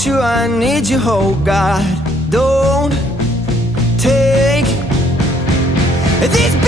want you, I need you, oh God. Don't take these